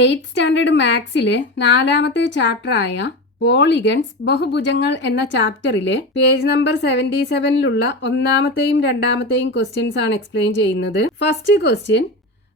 8th standard മാത്സിലെ 4ാമത്തെ ചാപ്റ്ററായ polygons ബഹുഭുജങ്ങൾ എന്ന ചാപ്റ്ററിലെ page number 77-ലുള്ള ഒന്നാമത്തെയും രണ്ടാമത്തെയും questions ആണ് എക്സ്പ്ലെയിൻ ചെയ്യുന്നത്. First question,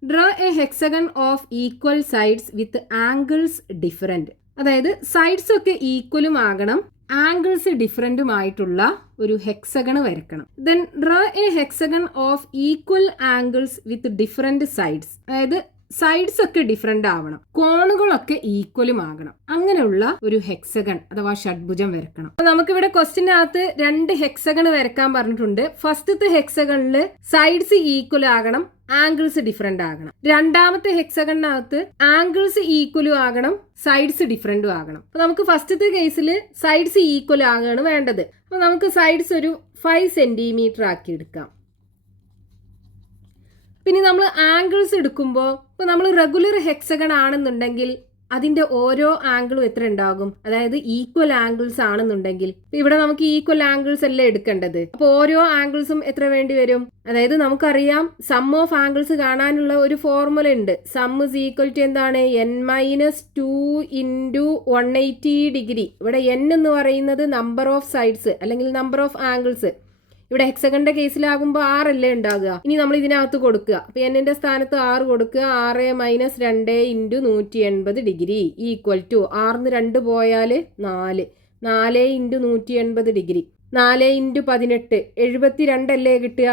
draw a hexagon of equal sides with angles different. അതായത് sides ഒക്കെ ഈക്വലും ആകണം, ആംഗിൾസ് ഡിഫറെന്റുമായിട്ടുള്ള ഒരു ഹെക്സഗൺ വരക്കണം. Then draw a hexagon of equal angles with different sides. അതായത് സൈഡ്സ് ഒക്കെ ഡിഫറെന്റ് ആവണം, കോണുകളൊക്കെ ഈക്വലും ആകണം. അങ്ങനെയുള്ള ഒരു ഹെക്സഗൺ അഥവാ ഷഡ്ഭുജം വരക്കണം. നമുക്കിവിടെ ക്വസ്റ്റിനകത്ത് 2 ഹെക്സഗൺ വരക്കാൻ പറഞ്ഞിട്ടുണ്ട്. ഫസ്റ്റത്തെ ഹെക്സഗണില് സൈഡ്സ് ഈക്വൽ ആകണം, ആംഗിൾസ് ഡിഫറെന്റ് ആകണം. രണ്ടാമത്തെ ഹെക്സഗണിനകത്ത് ആംഗിൾസ് ഈക്വലും ആകണം, സൈഡ്സ് ഡിഫറെന്റും ആകണം. അപ്പൊ നമുക്ക് ഫസ്റ്റത്തെ കേസിൽ സൈഡ്സ് ഈക്വൽ ആകാണ് വേണ്ടത്. അപ്പൊ നമുക്ക് സൈഡ്സ് ഒരു 5 സെന്റിമീറ്റർ ആക്കി എടുക്കാം. പിന്നെ നമ്മൾ ആംഗിൾസ് എടുക്കുമ്പോൾ ഇപ്പോൾ നമ്മൾ റെഗുലർ ഹെക്സഗൺ ആണെന്നുണ്ടെങ്കിൽ അതിന്റെ ഓരോ ആംഗിളും എത്ര ഉണ്ടാകും? അതായത് ഈക്വൽ ആംഗിൾസ് ആണെന്നുണ്ടെങ്കിൽ ഇവിടെ നമുക്ക് ഈക്വൽ ആംഗിൾസ് അല്ലേ എടുക്കേണ്ടത്. അപ്പോൾ ഓരോ ആംഗിൾസും എത്ര വേണ്ടി വരും? അതായത് നമുക്കറിയാം സം ഓഫ് ആംഗിൾസ് കാണാനുള്ള ഒരു ഫോർമുല ഉണ്ട്. സം ഇസ് ഈക്വൽ ടു എന്താണ്? n-2 × 180 degree. ഇവിടെ n എന്ന് പറയുന്നത് നമ്പർ ഓഫ് സൈഡ്സ് അല്ലെങ്കിൽ നമ്പർ ഓഫ് ആംഗിൾസ്. ഇവിടെ ഹെക്സഗണിന്റെ കേസിലാകുമ്പോൾ 6 അല്ലേ ഉണ്ടാകുക. ഇനി നമ്മൾ ഇതിനകത്ത് കൊടുക്കുക. അപ്പൊ എന്നിന്റെ സ്ഥാനത്ത് 6 കൊടുക്കുക. 6 - 2 × 180 ഡിഗ്രി ഈക്വൽ ടു 6 2 പോയാൽ 4. 4 × 180 ഡിഗ്രി. 4 × 18 72 അല്ലേ കിട്ടുക.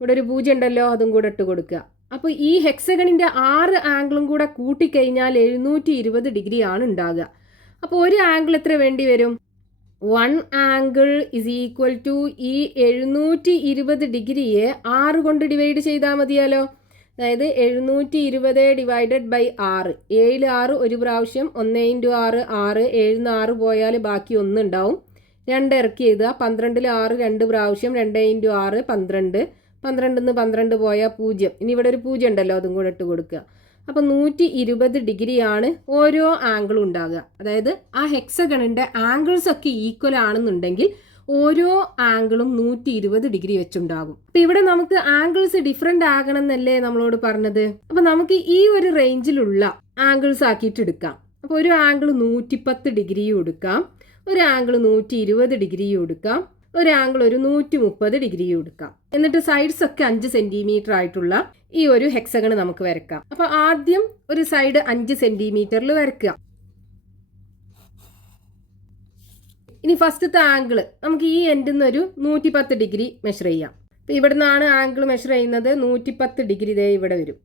ഇവിടെ ഒരു 0 ഉണ്ടല്ലോ, അതും കൂടെ ഇട്ട് കൊടുക്കുക. അപ്പോൾ ഈ ഹെക്സഗണിന്റെ 6 ആംഗിളും കൂടെ കൂട്ടിക്കഴിഞ്ഞാൽ 720 ഡിഗ്രി ആണ് ഉണ്ടാകുക. അപ്പോൾ ഒരു ആംഗിൾ എത്ര വേണ്ടി വരും? 1 ആംഗിൾ ഇസ് ഈക്വൽ ടു ഈ 720 ഡിഗ്രിയെ 6 കൊണ്ട് ഡിവൈഡ് ചെയ്താൽ മതിയാലോ. അതായത് 720 ഡിവൈഡഡ് ബൈ 6. 7 6 ഒരു പ്രാവശ്യം, 1 × 6 6, 7 6 പോയാൽ ബാക്കി 1 ഉണ്ടാവും. 2 ഇറക്കി എഴുതുക. 12 6 2 പ്രാവശ്യം, 2 × 6 12. 12 12 പോയാൽ 0. ഇനി ഇവിടെ ഒരു 0 ഉണ്ടല്ലോ, അതും കൂടെ ഇട്ട് കൊടുക്കുക. അപ്പം 120 ഡിഗ്രിയാണ് ഓരോ ആംഗിളും ഉണ്ടാകുക. അതായത് ആ ഹെക്സഗണിന്റെ ആംഗിൾസ് ഒക്കെ ഈക്വൽ ആണെന്നുണ്ടെങ്കിൽ ഓരോ ആംഗിളും 120 ഡിഗ്രി വെച്ചുണ്ടാകും. അപ്പൊ ഇവിടെ നമുക്ക് ആംഗിൾസ് ഡിഫറെന്റ് ആകണം എന്നല്ലേ നമ്മളോട് പറഞ്ഞത്. അപ്പൊ നമുക്ക് ഈ ഒരു റേഞ്ചിലുള്ള ആംഗിൾസ് ആക്കിയിട്ട് എടുക്കാം. അപ്പൊ ഒരു ആംഗിൾ 110 ഡിഗ്രിയും എടുക്കാം, ഒരു ആംഗിൾ 120 ഡിഗ്രിയും എടുക്കാം, ഒരു ആംഗിൾ ഒരു 130 ഡിഗ്രിയും എടുക്കാം. എന്നിട്ട് സൈഡ്സ് ഒക്കെ 5 സെന്റിമീറ്റർ ആയിട്ടുള്ള ഈ ഒരു ഹെക്സഗൺ നമുക്ക് വരക്കാം. അപ്പൊ ആദ്യം ഒരു സൈഡ് 5 സെന്റിമീറ്ററിൽ വരക്കുക. ഇനി ഫസ്റ്റത്തെ ആംഗിൾ നമുക്ക് ഈ എൻഡിൽ നിന്ന് ഒരു 110 ഡിഗ്രി മെഷർ ചെയ്യാം. അപ്പൊ ഇവിടെ നിന്നാണ് ആംഗിൾ മെഷർ ചെയ്യുന്നത്. 110 ഡിഗ്രി ദേ ഇവിടെ വരും.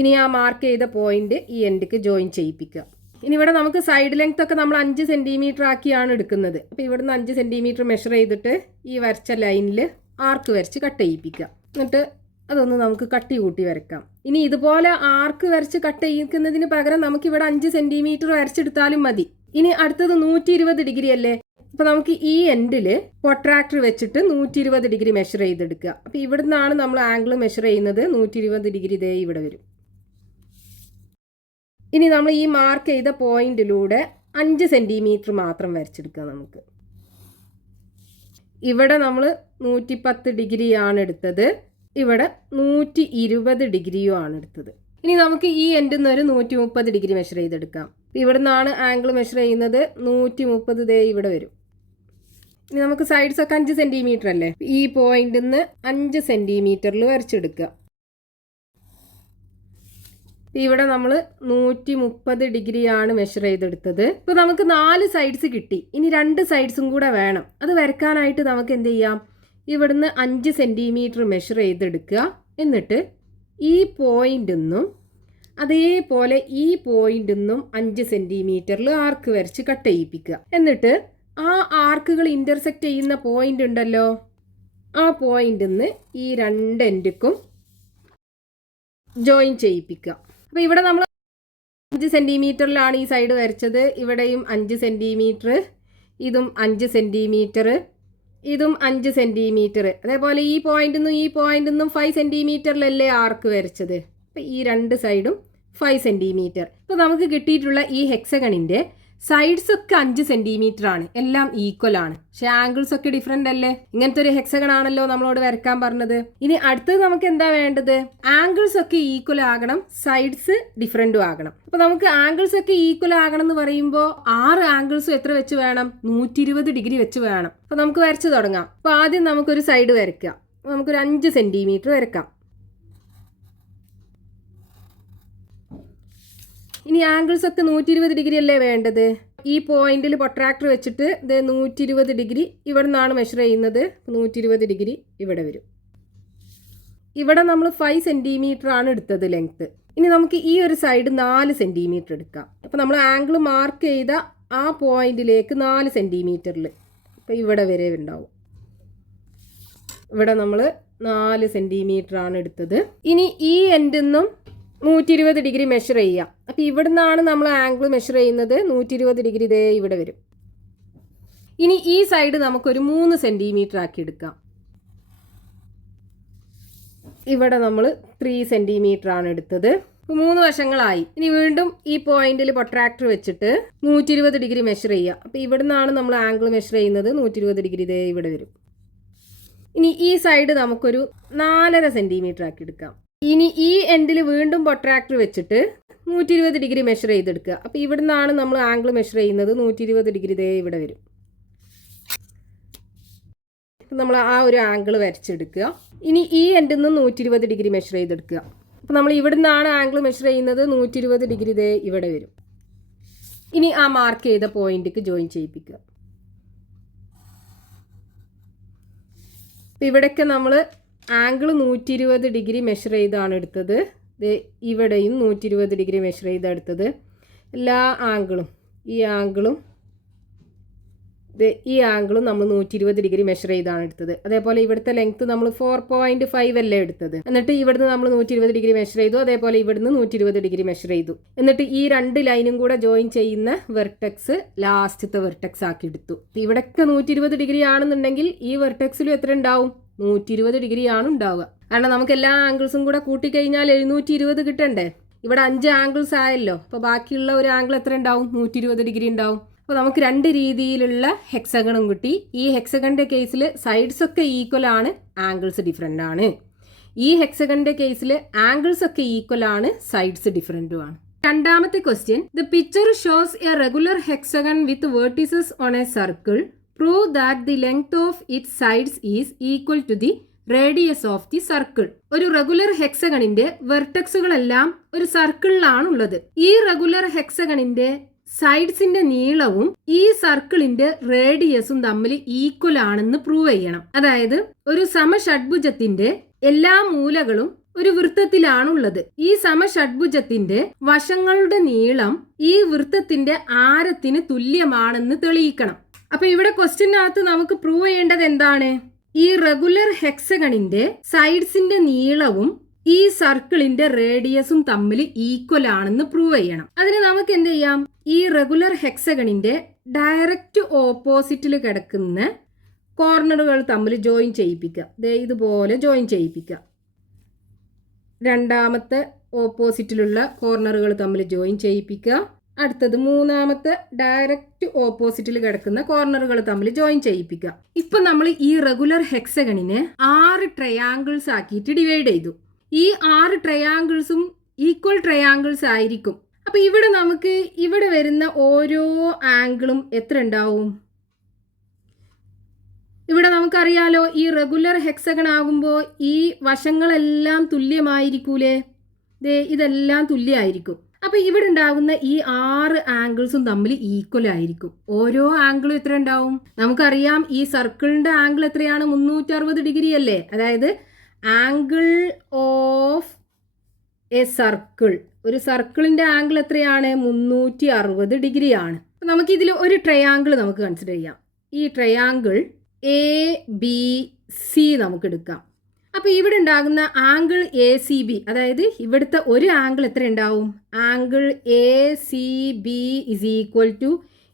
ഇനി ആ മാർക്ക് ചെയ്ത പോയിന്റ് ഈ എൻഡിക്ക് ജോയിൻ ചെയ്യിപ്പിക്കുക. ഇനി ഇവിടെ നമുക്ക് സൈഡ് ലെങ്ത് ഒക്കെ നമ്മൾ 5 സെന്റിമീറ്റർ ആക്കിയാണ് എടുക്കുന്നത്. അപ്പോൾ ഇവിടുന്ന് 5 സെന്റിമീറ്റർ മെഷർ ചെയ്തിട്ട് ഈ വരച്ച ലൈനിൽ ആർക്ക് വരച്ച് കട്ട് ചെയ്യിപ്പിക്കുക. എന്നിട്ട് അതൊന്ന് നമുക്ക് കട്ടി കൂട്ടി വരക്കാം. ഇനി ഇതുപോലെ ആർക്ക് വരച്ച് കട്ട് ചെയ്യിക്കുന്നതിന് പകരം നമുക്കിവിടെ 5 സെന്റിമീറ്റർ വരച്ചെടുത്താലും മതി. ഇനി അടുത്തത് 120 ഡിഗ്രി അല്ലേ. അപ്പോൾ നമുക്ക് ഈ എൻഡിൽ പ്രൊട്രാക്ടർ വെച്ചിട്ട് 120 ഡിഗ്രി മെഷർ ചെയ്തെടുക്കുക. അപ്പോൾ ഇവിടുന്നാണ് നമ്മൾ ആംഗിൾ മെഷർ ചെയ്യുന്നത്. 120 ഡിഗ്രി ദേ ഇവിടെ വരും. ഇനി നമ്മൾ ഈ മാർക്ക് ചെയ്ത പോയിന്റിലൂടെ 5 സെന്റിമീറ്റർ മാത്രം വരച്ചെടുക്കുക. നമുക്ക് ഇവിടെ നമ്മൾ 110 ഡിഗ്രിയാണ് എടുത്തത്, ഇവിടെ 120 ഡിഗ്രിയും ആണ് എടുത്തത്. ഇനി നമുക്ക് ഈ എൻഡിൽ നിന്ന് ഒരു 130 ഡിഗ്രി മെഷർ ചെയ്തെടുക്കാം. ഇവിടെ നിന്നാണ് ആംഗിൾ മെഷർ ചെയ്യുന്നത്. 130 ദേ ഇവിടെ വരും. ഇനി നമുക്ക് സൈഡ്സ് ഒക്കെ 5 സെന്റിമീറ്റർ അല്ലേ. ഈ പോയിന്റിൽ നിന്ന് 5 സെന്റിമീറ്ററിൽ വരച്ചെടുക്കുക. ഇവിടെ നമ്മൾ 130 ഡിഗ്രിയാണ് മെഷർ ചെയ്തെടുത്തത്. ഇപ്പൊ നമുക്ക് 4 സൈഡ്സ് കിട്ടി. ഇനി 2 സൈഡ്സും കൂടെ വേണം. അത് വരക്കാനായിട്ട് നമുക്ക് എന്ത് ചെയ്യാം? ഇവിടുന്ന് 5 സെന്റിമീറ്റർ മെഷർ ചെയ്തെടുക്കുക. എന്നിട്ട് ഈ പോയിന്റിൽ നിന്നും അതേപോലെ ഈ പോയിന്റിൽ നിന്നും 5 സെന്റിമീറ്ററിൽ ആർക്ക് വരച്ച് കട്ട് ചെയ്യിപ്പിക്കുക. എന്നിട്ട് ആ ആർക്കുകൾ ഇന്റർസെക്ട് ചെയ്യുന്ന പോയിന്റ് ഉണ്ടല്ലോ, ആ പോയിന്റിൽ നിന്ന് ഈ 2 എൻഡിക്കും ജോയിൻ ചെയ്യിപ്പിക്കുക. അപ്പോൾ ഇവിടെ നമ്മൾ 5 സെന്റിമീറ്ററിലാണ് ഈ സൈഡ് വരച്ചത്. ഇവിടെയും 5 സെന്റിമീറ്റർ, ഇതും 5 സെന്റിമീറ്റർ, ഇതും 5 സെന്റിമീറ്റർ. അതേപോലെ ഈ പോയിന്റിൽ നിന്നും ഈ പോയിന്റിൽ നിന്നും 5 സെന്റിമീറ്ററിലല്ലേ ആർക്ക് വരച്ചത്. അപ്പം ഈ 2 സൈഡും 5 സെന്റിമീറ്റർ. ഇപ്പോൾ നമുക്ക് കിട്ടിയിട്ടുള്ള ഈ ഹെക്സഗണിന്റെ സൈഡ്സ് ഒക്കെ 5 സെന്റിമീറ്റർ ആണ്, എല്ലാം ഈക്വൽ ആണ്. പക്ഷെ ആംഗിൾസ് ഒക്കെ ഡിഫറെന്റ് അല്ലേ? ഇങ്ങനത്തെ ഒരു ഹെക്സഗൺ ആണല്ലോ നമ്മളോട് വരയ്ക്കാൻ പറഞ്ഞത്. ഇനി അടുത്തത് നമുക്ക് എന്താ വേണ്ടത്? ആംഗിൾസ് ഒക്കെ ഈക്വൽ ആകണം, സൈഡ്സ് ഡിഫറെന്റും ആകണം. അപ്പൊ നമുക്ക് ആംഗിൾസ് ഒക്കെ ഈക്വൽ ആകണം എന്ന് പറയുമ്പോൾ 6 ആംഗിൾസും എത്ര വെച്ച് വേണം? 120 ഡിഗ്രി വെച്ച് വേണം. അപ്പൊ നമുക്ക് വരച്ചു തുടങ്ങാം. അപ്പൊ ആദ്യം നമുക്കൊരു സൈഡ് വരയ്ക്കാം. നമുക്കൊരു 5 സെന്റിമീറ്റർ വരയ്ക്കാം. ഇനി ആംഗിൾസ് ഒക്കെ 120 ഡിഗ്രി അല്ലേ വേണ്ടത്? ഈ പോയിന്റിൽ പ്രൊട്രാക്ടർ വെച്ചിട്ട് ഇത് 120 ഡിഗ്രി ഇവിടെ നിന്നാണ് മെഷർ ചെയ്യുന്നത്. 120 ഡിഗ്രി ഇവിടെ വരും. ഇവിടെ നമ്മൾ 5 സെന്റിമീറ്റർ ആണ് എടുത്തത് ലെങ്ത്. ഇനി നമുക്ക് ഈ ഒരു സൈഡ് 4 സെന്റിമീറ്റർ എടുക്കാം. അപ്പം നമ്മൾ ആംഗിൾ മാർക്ക് ചെയ്ത ആ പോയിന്റിലേക്ക് 4 സെന്റിമീറ്ററിൽ അപ്പം ഇവിടെ വരെ ഉണ്ടാവും. ഇവിടെ നമ്മൾ 4 സെന്റിമീറ്റർ ആണ് എടുത്തത്. ഇനി ഈ എൻഡിൽ നിന്നും 120 ഡിഗ്രി മെഷർ ചെയ്യാം. അപ്പം ഇവിടെ നിന്നാണ് നമ്മൾ ആംഗിൾ മെഷർ ചെയ്യുന്നത്. 120 ഡിഗ്രി ഇതേ ഇവിടെ വരും. ഇനി ഈ സൈഡ് നമുക്കൊരു 3 സെന്റിമീറ്റർ ആക്കി എടുക്കാം. ഇവിടെ നമ്മൾ 3 സെന്റിമീറ്റർ ആണ് എടുത്തത്. 3 വശങ്ങളായി. ഇനി വീണ്ടും ഈ പോയിന്റിൽ പ്രൊട്രാക്ടർ വെച്ചിട്ട് 120 ഡിഗ്രി മെഷർ ചെയ്യുക. അപ്പം ഇവിടെ നിന്നാണ് നമ്മൾ ആംഗിൾ മെഷർ ചെയ്യുന്നത്. 120 ഡിഗ്രി ഇതേ ഇവിടെ വരും. ഇനി ഈ സൈഡ് നമുക്കൊരു 4.5 സെന്റിമീറ്റർ ആക്കി എടുക്കാം. ഇനി ഈ എൻഡിൽ വീണ്ടും പ്രൊട്രാക്ടർ വെച്ചിട്ട് 120 ഡിഗ്രി മെഷർ ചെയ്തെടുക്കുക. അപ്പോൾ ഇവിടെ നിന്നാണ് നമ്മൾ ആംഗിൾ മെഷർ ചെയ്യുന്നത്. 120 ഡിഗ്രി ഇതേ ഇവിടെ വരും. നമ്മൾ ആ ഒരു ആംഗിൾ വരച്ചെടുക്കുക. ഇനി ഈ എൻഡിൽ നിന്ന് 120 ഡിഗ്രി മെഷർ ചെയ്തെടുക്കുക. അപ്പോൾ നമ്മൾ ഇവിടെ നിന്നാണ് ആംഗിൾ മെഷർ ചെയ്യുന്നത്. 120 ഡിഗ്രി ഇതേ ഇവിടെ വരും. ഇനി ആ മാർക്ക് ചെയ്ത പോയിന്റിക്ക് ജോയിൻ ചെയ്യിപ്പിക്കുക. അപ്പോൾ ഇവിടെയൊക്കെ നമ്മൾ ആംഗിൾ 120 ഡിഗ്രി മെഷർ ചെയ്താണ് എടുത്തത്. ഇവിടെയും 120 ഡിഗ്രി മെഷർ ചെയ്താണ് എടുത്തത്. എല്ലാ ആംഗിളും ഈ ആംഗിളും നമ്മൾ 120 ഡിഗ്രി മെഷർ ചെയ്താണ് എടുത്തത്. അതേപോലെ ഇവിടുത്തെ ലെങ്ത് നമ്മൾ 4.5 അല്ലേ എടുത്തത്. എന്നിട്ട് ഇവിടുന്ന് നമ്മൾ 120 ഡിഗ്രി മെഷർ ചെയ്തു. അതേപോലെ ഇവിടുന്ന് 120 ഡിഗ്രി മെഷർ ചെയ്തു. എന്നിട്ട് ഈ 2 ലൈനും കൂടെ ജോയിൻ ചെയ്യുന്ന വെർട്ടെക്സ് ലാസ്റ്റത്തെ വെർട്ടെക്സ് ആക്കി എടുത്തു. ഇവിടെയൊക്കെ 120 ഡിഗ്രി ആണെന്നുണ്ടെങ്കിൽ ഈ വെർട്ടെക്സിലും എത്ര ഉണ്ടാവും? 120 ഡിഗ്രി ആണ് ഉണ്ടാവുക. കാരണം നമുക്ക് എല്ലാ ആംഗിൾസും കൂടെ കൂട്ടിക്കഴിഞ്ഞാൽ 720 കിട്ടണ്ടേ? ഇവിടെ 5 ആംഗിൾസ് ആയല്ലോ. അപ്പോൾ ബാക്കിയുള്ള ഒരു ആംഗിൾ എത്ര ഉണ്ടാവും? 120 ഡിഗ്രി ഉണ്ടാവും. അപ്പോൾ നമുക്ക് 2 രീതിയിലുള്ള ഹെക്സഗണും കിട്ടി. ഈ ഹെക്സഗണിന്റെ കേസിൽ സൈഡ്സ് ഒക്കെ ഈക്വൽ ആണ്, ആംഗിൾസ് ഡിഫറെൻ്റ് ആണ്. ഈ ഹെക്സഗണിന്റെ കേസിൽ ആംഗിൾസ് ഒക്കെ ഈക്വൽ ആണ്, സൈഡ്സ് ഡിഫറെൻറ്റും ആണ്. രണ്ടാമത്തെ question, the picture shows A regular hexagon with vertices on A circle. Prove that the length of its sides is equal to the radius of the circle. ഒരു regular ഹെക്സഗണിന്റെ വെർട്ടെക്സുകളെല്ലാം ഒരു സർക്കിളിലാണ് ഉള്ളത്. ഈ regular ഹെക്സഗണിന്റെ സൈഡ്സിന്റെ നീളവും ഈ സർക്കിളിന്റെ റേഡിയസും തമ്മിൽ ഈക്വൽ ആണെന്ന് പ്രൂവ് ചെയ്യണം. അതായത് ഒരു സമഷഡ്ഭുജത്തിന്റെ എല്ലാ മൂലകളും ഒരു വൃത്തത്തിലാണുള്ളത്. ഈ സമഷഡ്ഭുജത്തിന്റെ വശങ്ങളുടെ നീളം ഈ വൃത്തത്തിന്റെ ആരത്തിന് തുല്യമാണെന്ന് തെളിയിക്കണം. അപ്പൊ ഇവിടെ ക്വസ്റ്റ്യനകത്ത് നമുക്ക് പ്രൂവ് ചെയ്യേണ്ടത് എന്താണ്? ഈ റെഗുലർ ഹെക്സഗണിന്റെ സൈഡ്സിന്റെ നീളവും ഈ സർക്കിളിന്റെ റേഡിയസും തമ്മിൽ ഈക്വൽ ആണെന്ന് പ്രൂവ് ചെയ്യണം. അതിന് നമുക്ക് എന്ത് ചെയ്യാം? ഈ റെഗുലർ ഹെക്സഗണിന്റെ ഡയറക്റ്റ് ഓപ്പോസിറ്റിൽ കിടക്കുന്ന കോർണറുകൾ തമ്മിൽ ജോയിൻ ചെയ്യിപ്പിക്കുക. ഇതുപോലെ ജോയിൻ ചെയ്യിപ്പിക്കുക. രണ്ടാമത്തെ ഓപ്പോസിറ്റിലുള്ള കോർണറുകൾ തമ്മിൽ ജോയിൻ ചെയ്യിപ്പിക്കുക. അടുത്തത് മൂന്നാമത്തെ ഡയറക്റ്റ് ഓപ്പോസിറ്റിൽ കിടക്കുന്ന കോർണറുകൾ തമ്മിൽ ജോയിൻ ചെയ്യിപ്പിക്കുക. ഇപ്പൊ നമ്മൾ ഈ റെഗുലർ ഹെക്സഗണിനെ 6 ട്രയാങ്കിൾസ് ആക്കിയിട്ട് ഡിവൈഡ് ചെയ്തു. ഈ 6 ട്രയാങ്കിൾസും ഈക്വൽ ട്രയാങ്കിൾസ് ആയിരിക്കും. അപ്പൊ ഇവിടെ നമുക്ക് ഇവിടെ വരുന്ന ഓരോ ആംഗിളും എത്ര ഉണ്ടാവും? ഇവിടെ നമുക്കറിയാലോ, ഈ റെഗുലർ ഹെക്സഗൺ ആകുമ്പോൾ ഈ വശങ്ങളെല്ലാം തുല്യമായിരിക്കൂലേ? ഇതെല്ലാം തുല്യമായിരിക്കും. അപ്പൊ ഇവിടെ ഉണ്ടാകുന്ന ഈ 6 ആംഗിൾസും തമ്മിൽ ഈക്വൽ ആയിരിക്കും. ഓരോ ആംഗിളും എത്ര ഉണ്ടാവും? നമുക്കറിയാം ഈ സർക്കിളിന്റെ ആംഗിൾ എത്രയാണ്? 360 ഡിഗ്രി അല്ലേ? അതായത് ആംഗിൾ ഓഫ് എ സർക്കിൾ, ഒരു സർക്കിളിന്റെ ആംഗിൾ എത്രയാണ്? 360 ഡിഗ്രി ആണ്. നമുക്ക് ഇതിൽ ഒരു ട്രയാങ്കിൾ നമുക്ക് കൺസിഡർ ചെയ്യാം. ഈ ട്രയാങ്കിൾ ABC നമുക്ക് എടുക്കാം. അപ്പോൾ ഇവിടെ ഉണ്ടാകുന്ന ആംഗിൾ ACB, അതായത് ഇവിടുത്തെ ഒരു ആംഗിൾ എത്ര ഉണ്ടാവും? Angle ACB is equal to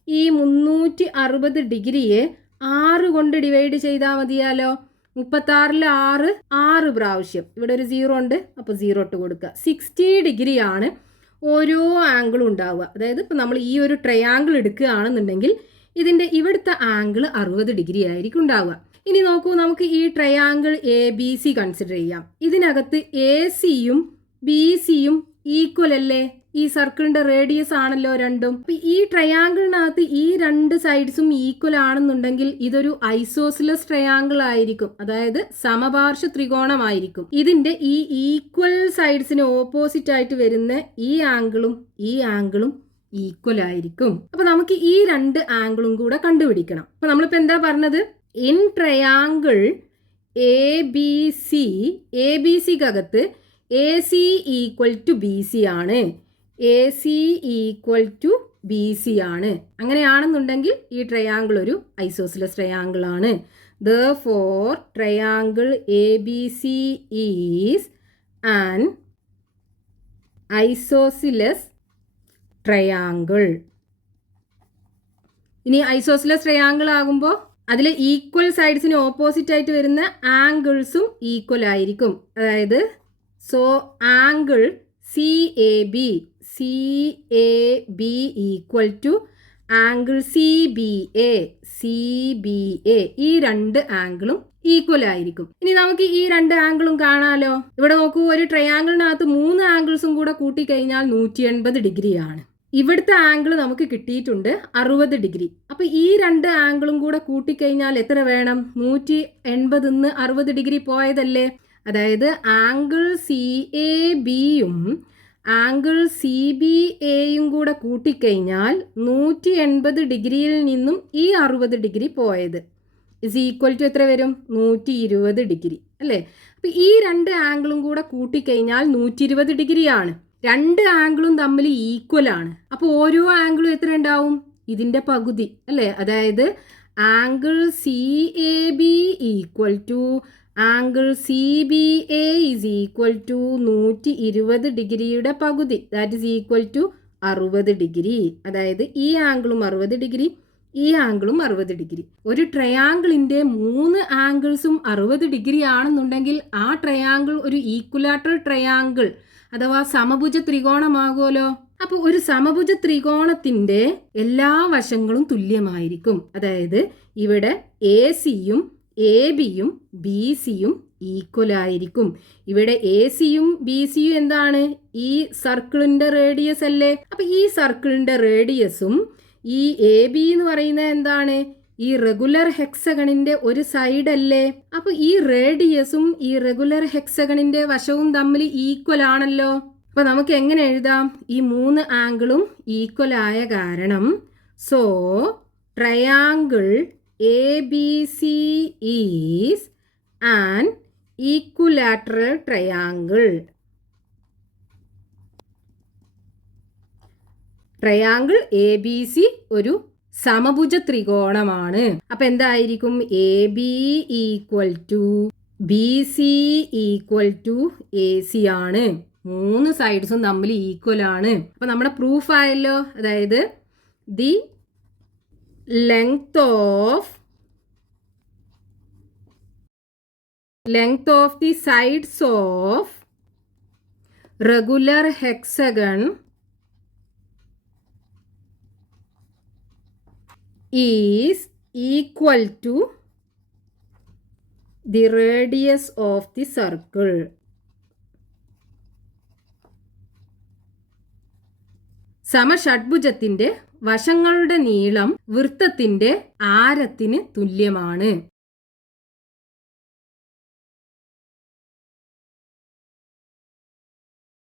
ഈ 360 ഡിഗ്രിയെ 6 കൊണ്ട് ഡിവൈഡ് ചെയ്താൽ മതിയാലോ. 36 6 പ്രാവശ്യം, ഇവിടെ ഒരു 0 ഉണ്ട്, അപ്പോൾ 0 ഇട്ട് കൊടുക്കുക. 60 ഡിഗ്രിയാണ് ഓരോ ആംഗിളും ഉണ്ടാവുക. അതായത് ഇപ്പം നമ്മൾ ഈ ഒരു ട്രയാങ്കിൾ എടുക്കുകയാണെന്നുണ്ടെങ്കിൽ ഇതിൻ്റെ ഇവിടുത്തെ ആംഗിൾ 60 ഡിഗ്രി ആയിരിക്കും ഉണ്ടാവുക. ഇനി നോക്കൂ, നമുക്ക് ഈ ട്രയാങ്കിൾ ABC കൺസിഡർ ചെയ്യാം. ഇതിനകത്ത് AC-യും BC-യും ഈക്വൽ അല്ലേ? ഈ സർക്കിളിന്റെ റേഡിയസ് ആണല്ലോ രണ്ടും. അപ്പൊ ഈ ട്രയാങ്കിളിനകത്ത് ഈ രണ്ട് സൈഡ്സും ഈക്വൽ ആണെന്നുണ്ടെങ്കിൽ ഇതൊരു ഐസോസിലസ് ട്രയാങ്കിൾ ആയിരിക്കും, അതായത് സമപാർശ്വ ത്രികോണമായിരിക്കും. ഇതിന്റെ ഈ ഈക്വൽ സൈഡ്സിന് ഓപ്പോസിറ്റ് ആയിട്ട് വരുന്ന ഈ ആംഗിളും ഈക്വൽ ആയിരിക്കും. അപ്പൊ നമുക്ക് ഈ രണ്ട് ആംഗിളും കൂടെ കണ്ടുപിടിക്കണം. അപ്പൊ നമ്മളിപ്പോ എന്താ പറഞ്ഞത്? ഇൻ ട്രയാങ്കിൾ ABCക്കകത്ത് AC ഈക്വൽ ടു BC ആണ്. AC ഈക്വൽ ടു BC ആണ്. അങ്ങനെയാണെന്നുണ്ടെങ്കിൽ ഈ ട്രയാങ്കിൾ ഒരു ഐസോസിലസ് ട്രയാങ്കിൾ ആണ്. Therefore, triangle ABC is an isosceles triangle. ഇനി ഐസോസിലസ് ട്രയാങ്കിൾ ആകുമ്പോൾ അതിൽ ഈക്വൽ സൈഡ്സിന് ഓപ്പോസിറ്റ് ആയിട്ട് വരുന്ന ആംഗിൾസും ഈക്വൽ ആയിരിക്കും. അതായത് angle CAB equal to angle CBA ഈ രണ്ട് ആംഗിളും ഈക്വൽ ആയിരിക്കും. ഇനി നമുക്ക് ഈ രണ്ട് ആംഗിളും കാണാലോ. ഇവിടെ നോക്കൂ, ഒരു ട്രയാങ്കിളിനകത്ത് 3 ആംഗിൾസും കൂടെ കൂട്ടിക്കഴിഞ്ഞാൽ 180 ഡിഗ്രിയാണ്. ഇവിടുത്തെ ആംഗിൾ നമുക്ക് കിട്ടിയിട്ടുണ്ട് 60 ഡിഗ്രി. അപ്പൊ ഈ രണ്ട് ആംഗിളും കൂടെ കൂട്ടിക്കഴിഞ്ഞാൽ എത്ര വേണം? 180 60 ഡിഗ്രി പോയതല്ലേ? അതായത് ആംഗിൾ CABയും ആംഗിൾ CBAയും കൂടെ കൂട്ടിക്കഴിഞ്ഞാൽ 180 ഡിഗ്രിയിൽ നിന്നും ഈ 60 ഡിഗ്രി പോയത് ഇസ് ഈക്വൽ ടു എത്ര വരും? 120 ഡിഗ്രി അല്ലേ? അപ്പൊ ഈ രണ്ട് ആംഗിളും കൂടെ കൂട്ടിക്കഴിഞ്ഞാൽ 120 ഡിഗ്രിയാണ്. രണ്ട് ആംഗിളും തമ്മിൽ ഈക്വൽ ആണ്. അപ്പോൾ ഓരോ ആംഗിളും എത്ര ഉണ്ടാവും? ഇതിന്റെ പകുതി അല്ലേ? അതായത് angle CAB equal to angle CBA is equal to 120 ഡിഗ്രിയുടെ പകുതി, that is equal to 60 degree. അതായത് ഈ ആംഗിളും 60 ഡിഗ്രി, ഈ ആംഗിളും 60 ഡിഗ്രി. ഒരു ട്രയാങ്കിളിന്റെ 3 ആംഗിൾസും 60 ഡിഗ്രി ആണെന്നുണ്ടെങ്കിൽ ആ ട്രയാങ്കിൾ ഒരു ഈക്വലാറ്ററൽ ട്രയാങ്കിൾ അഥവാ സമഭുജ ത്രികോണമാകുമല്ലോ. അപ്പോൾ ഒരു സമഭുജ ത്രികോണത്തിന്റെ എല്ലാ വശങ്ങളും തുല്യമായിരിക്കും. അതായത് ഇവിടെ ACയും ABയും BCയും ഈക്വൽ ആയിരിക്കും. ഇവിടെ ACയും BCയും എന്താണ്? ഈ സർക്കിളിന്റെ റേഡിയസ് അല്ലേ? അപ്പൊ ഈ സർക്കിളിന്റെ റേഡിയസും ഈ AB എന്ന് പറയുന്നത് എന്താണ്? ഈ റെഗുലർ ഹെക്സഗണിന്റെ ഒരു സൈഡ് അല്ലേ? അപ്പൊ ഈ റേഡിയസും ഈ റെഗുലർ ഹെക്സഗണിന്റെ വശവും തമ്മിൽ ഈക്വൽ ആണല്ലോ. അപ്പൊ നമുക്ക് എങ്ങനെ എഴുതാം? ഈ 3 ആംഗിളും ഈക്വൽ ആയ കാരണം triangle ABC is an equilateral triangle. Triangle ABC ഒരു സമഭുജ ത്രികോണമാണ്. അപ്പൊ എന്തായിരിക്കും? AB equal to BC equal to AC ആണ്. 3 സൈഡ്സും തമ്മിൽ ഈക്വൽ ആണ്. അപ്പൊ നമ്മുടെ പ്രൂഫ് ആയല്ലോ. അതായത് the length of the sides of regular hexagon is equal to the radius of the circle. സമഷഡ്ഭുജത്തിന്റെ വശങ്ങളുടെ നീളം വൃത്തത്തിന്റെ ആരത്തിന് തുല്യമാണ്.